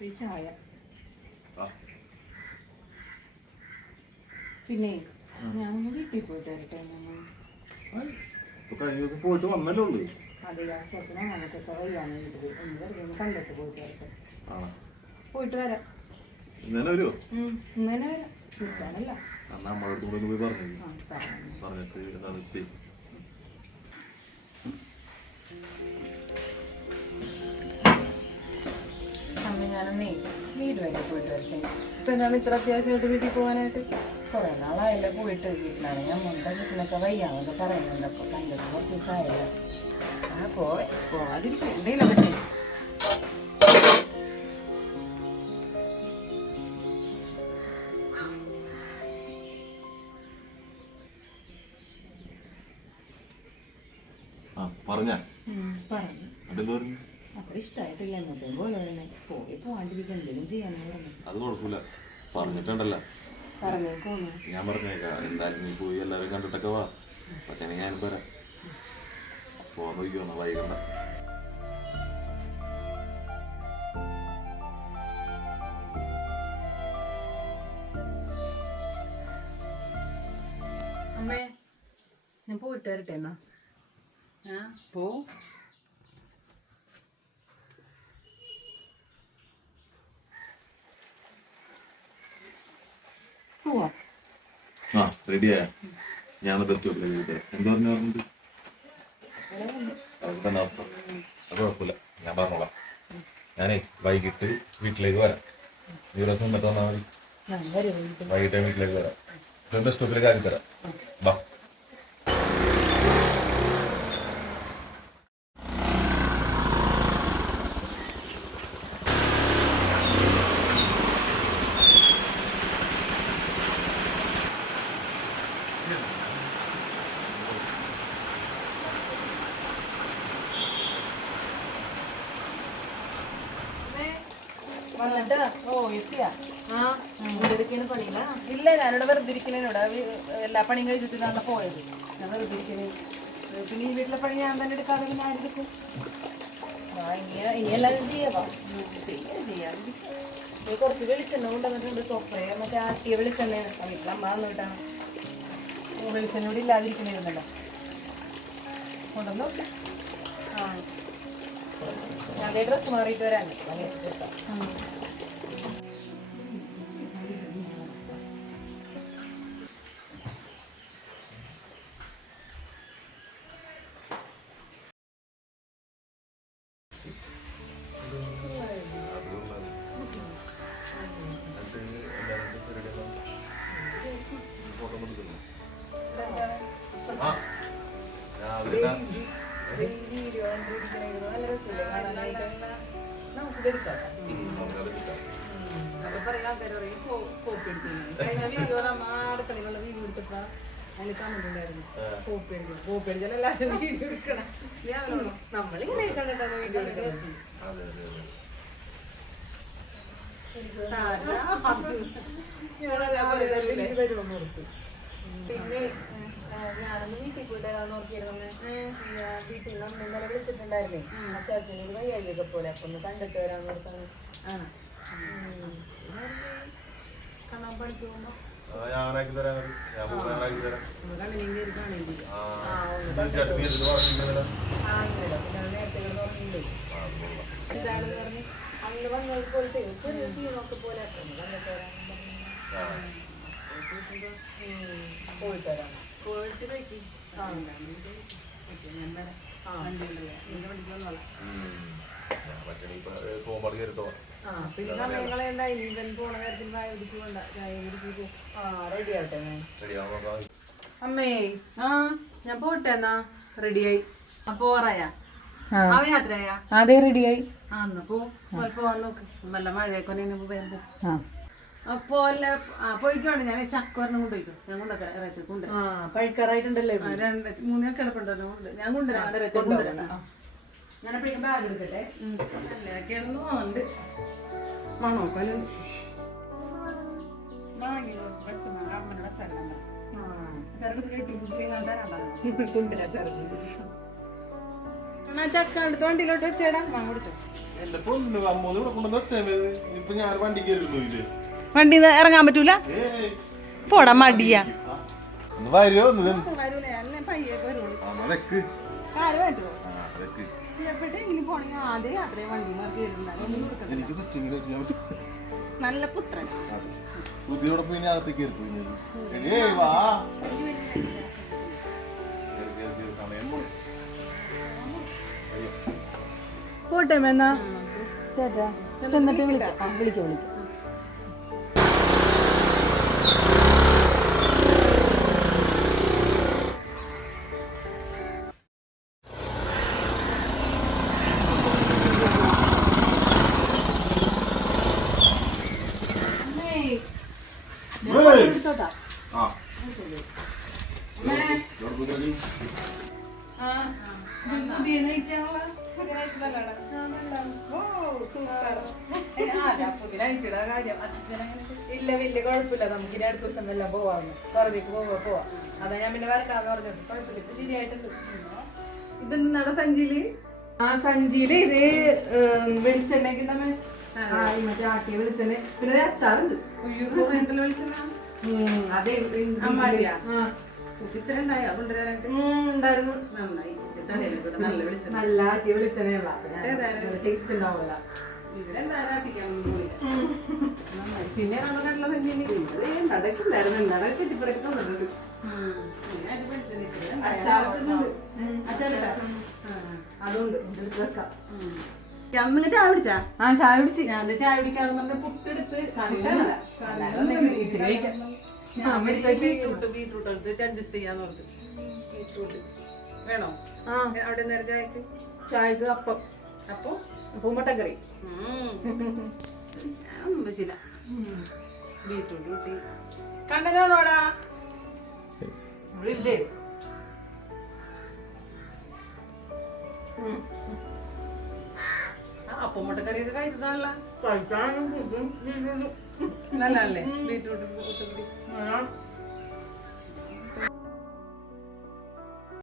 ചായ. പിന്നെ ഞാൻ വീട്ടിൽ പോയിട്ട് വരട്ടെ കഴിഞ്ഞ ദിവസം പോയിട്ട് വന്നല്ലേ ഉള്ളു. അതെയാ ചേച്ചനെ നമുക്കൊക്കെ വയ്യാന്ന് വീട്ടിൽ ഒന്ന് വെറുതെ കണ്ടിട്ട് പോയിട്ട് വരട്ടെ. പോയിട്ട് വരാം. ഇന്നലെ വരുമോ ഉം, വരാം. നിൽക്കാനല്ല അന്ന് നമ്മളെ കൂടെ പോയി പറഞ്ഞു. പറഞ്ഞിട്ട് എന്താണ് ചെയ്യും ഞാനൊന്നേ വീട് വരെ പോയിട്ട് വരട്ടെ. ഇപ്പം ഞാൻ ഇത്ര അത്യാവശ്യമായിട്ട് വീട്ടിൽ പോകാനായിട്ട്? കുറേ നാളായില്ല പോയിട്ട് വീട്ടിലാണ്. ഞാൻ മുമ്പ് ബസ്സിനൊക്കെ വയ്യാന്നൊക്കെ പറയുന്നുണ്ട്. അപ്പോൾ കണ്ടിട്ട് കുറച്ച് ദിവസമായില്ല? ആ പോവേ. പോവാതിരിക്കും എന്തെങ്കിലും പറ്റും ആ പറഞ്ഞ. പറഞ്ഞു? അത്ര ഇഷ്ടമായിട്ടില്ല എന്നത്തെ പോലെ തന്നെ പോയി. പോവാണ്ടിരിക്കും എന്തെങ്കിലും ചെയ്യാനാണ് അത് കുഴപ്പമില്ല. പറഞ്ഞിട്ടുണ്ടല്ലോ. പറഞ്ഞേക്കോന്നു ഞാൻ പറഞ്ഞേക്കാം. എന്തായാലും നീ പോയി എല്ലാവരും കണ്ടിട്ടൊക്കെ വാ. പറ്റണെങ്കിൽ ഞാൻ വരാം. പോകാൻ നോക്കിയോന്നാ വൈകണ്ട. അമ്മേ ഞാൻ പോയിട്ട് വരട്ടെ എന്നാ? ആ പോ ആ റെഡിയായ ഞാൻ ബസ് സ്റ്റോപ്പിലേക്ക് വിട്ടേ എന്താ പറഞ്ഞു പറഞ്ഞത്? അതൊക്കെ തന്നെ അവസ്ഥ. അത് കുഴപ്പമില്ല. ഞാൻ പറഞ്ഞോളാം. ഞാനേ വൈകിട്ട് വീട്ടിലേക്ക് വരാം. ഈ ദിവസം മുമ്പത്തെ മതി. വൈകിട്ട് വീട്ടിലേക്ക് വരാം. സ്റ്റോപ്പിലേക്ക് ആക്കി തരാം. ബാ. വന്നിട്ട് ഓ എത്തിയാ? ഇല്ല ഞാനിവിടെ വെറുതെ ഇരിക്കുന്നതിനോട് എല്ലാ പണിയും കഴിച്ചിട്ടാണ് പോയത്. ഞാൻ വെറുതെ ഇരിക്കുന്നത് പിന്നെ ഈ വീട്ടിലെ പണി ഞാൻ തന്നെ എടുക്കാതെ പിന്നെ ആരെടുക്കും ആ ഇനി ഇനി എല്ലാവരും ചെയ്യാവാ ചെയ്യാം ചെയ്യാം. ഈ കുറച്ച് വെളിച്ചെണ്ണ കൊണ്ടുവന്നിട്ടുണ്ട്. കൊപ്രേ മറ്റേ ആട്ടിയ വെളിച്ചെണ്ണയാണ് വീട്ടിൽ അമ്മ വന്നിട്ടാണ് വെളിച്ചെണ്ണോട് ഇല്ലാതിരിക്കണിരുന്നല്ലോ കൊണ്ടുവന്നു ആ. അതേ ഡ്രസ്സ് മാറിയിട്ട് വരാൻ കഴിഞ്ഞ വീഡിയോ നമ്മ അടുക്കളയിലുള്ള വീഡിയോ എടുത്തപ്പോ അതിൽ കണ്ടിട്ടുണ്ടായിരുന്നു. കോപ്പി എടുക്കണം? കോപ്പി അടിച്ചാൽ എല്ലാവരും വീഡിയോ എടുക്കണം. ഞാൻ നമ്മളിങ്ങനെ കണ്ടിട്ടാണ് വീഡിയോ എടുക്കുന്നത് അതെ അതെ അതെ. പിന്നെ ഞാനൊന്ന് വീട്ടിൽ പോയിട്ട് വരാൻ നോക്കിയിരുന്നു. വീട്ടിൽ നിന്ന് അമ്മ ഇന്നലെ വിളിച്ചിട്ടുണ്ടായിരുന്നേ. അച്ചാച്ചനൊരു വയ്യായിയൊക്കെ പോലെ അപ്പൊ ഒന്ന് കണ്ടിട്ട് വരാൻ ഓർത്താണ് കാണാൻ പഠിക്കുമ്പോ ഞാനാക്കി തരാം ഞാൻ ഞാനാക്കി തരാം. എന്താണെന്ന് പറഞ്ഞു അന്ന് വന്നത് പോലത്തെ ചെറിയ ക്ഷീണമൊക്കെ പോലെ കണ്ടിട്ട് വരാന്ന് പറഞ്ഞു ആ. പോയിട്ട് വരാം പോയിട്ട് വെക്കി ആ ഞാൻ വരാം ആ നിന്റെ വണ്ടിക്ക് വന്നോളാം ഉം. ഞാൻ പറ്റണി ഇപ്പൊ, ആ. പിന്നെ എന്തായി ഇവൻ പോണ റെഡി ആവട്ടെ അമ്മേ ആ ഞാൻ പോട്ടെ എന്നാ. റെഡിയായി അപ്പൊ പറയാ. യാത്രയാ? അതെ റെഡിയായി ആ എന്നാ പോ. പോവാൻ നോക്ക്. വല്ല മഴയൊക്കെ ഉണ്ടെങ്കിൽ വേഗം പോ പോയിക്കോണ്ട്. ഞാൻ ചക്ക ഒരെണ്ണം കൊണ്ടുപോയിക്കോ. ഞാൻ കൊണ്ടുവരാം പഴുക്കാറായിട്ടുണ്ടല്ലേ രണ്ട് മൂന്ന് കിടപ്പുണ്ടല്ലോ കൊണ്ട്. ഞാൻ കൊണ്ടുവരാം കൊണ്ടുവരാം. ഞാൻ അപ്പോഴേക്കും ബാഗ് എടുക്കട്ടെ? വെച്ചാലും ചക്ക എടുത്ത് വണ്ടിയിലോട്ട് വെച്ചേടാ. മാങ്ങ കുടിച്ചോ എന്റെ പൊന്നു അമ്മൂന്ന് ഇവിടെ കൊണ്ടുവന്ന് വെച്ചേ ഇപ്പൊ ഞാൻ വണ്ടി കയറിയിരുന്നു ഇല്ലേ വണ്ടി ഇറങ്ങാൻ പറ്റൂല? പോടാ മടിയാ. നല്ല പുത്രൻ. ബുദ്ധിയോടൊപ്പം ഇനി അകത്തേക്ക് പോട്ടെ എന്നാ. ചേട്ടാ ചെന്നിട്ട് വിളിക്കാം. വിളിക്കാം വിളിക്കാം. you ഇല്ല വലിയ കുഴപ്പമില്ല. നമുക്ക് ഇനി അടുത്ത ദിവസം എല്ലാം പോവാന്ന്. പുറത്തേക്ക് പോവാ പോവാ. അതാ ഞാൻ പിന്നെ വരട്ടാന്ന് പറഞ്ഞത്. കുഴപ്പമില്ല. ഇപ്പൊ ശരിയായിട്ടുണ്ട്. ഇതെന്താണ് സഞ്ചിയിൽ? ആ സഞ്ചിയിൽ ഇത് വെളിച്ചെണ്ണയ്ക്ക് നമ്മ ആ. ഈ മറ്റേ ആട്ടിയ വെളിച്ചെണ്ണ. പിന്നെ അച്ചാറുണ്ട്. അതെ. ഉം, ഉണ്ടായിരുന്നു. നന്നായി. നല്ല വെളിച്ചം നല്ല ആട്ടിയ വെളിച്ചെണ്ണയുള്ള ടേസ്റ്റ് ഉണ്ടാവില്ല ഇവിടെ എന്തായാലും അട്ടിക്കാനൊന്നും പോയില്ല പിന്നെ നമ്മൾ കണ്ടുള്ള സഞ്ചിയിൽ നടക്കില്ലായിരുന്നു നടക്കിട്ട് അച്ചാറിട്ടുണ്ട് അച്ചാറിട്ടാ? അതുകൊണ്ട് വെക്കാം. അന്ന് ചായ പിടിച്ചാ ആ ചായ കുടിച്ച്. ഞാൻ ചായ പിടിക്കാന്ന് പറഞ്ഞ പുട്ടെടുത്ത് ബീട്രൂട്ട് ബീട്രൂട്ട് എടുത്ത് അഡ്ജസ്റ്റ് ചെയ്യാന്ന് പറഞ്ഞു ബീട്രൂട്ട് വേണോ? അവിടെ നേരം ചായക്ക്? ചായക്ക് അപ്പം. അപ്പൊ? ഞാനൊന്നും വെച്ചില്ല. ബീറ്റ്റൂട്ട് കൂട്ടി. കണ്ണനാണോടാ ഇവിടെ ഇല്ലേ അപ്പം മുട്ടക്കറിയൊക്കെ കഴിച്ചതാണല്ലോ കഴിക്കാനും നല്ലല്ലേ ബീട്രൂട്ട് കൂട്ടി ആ.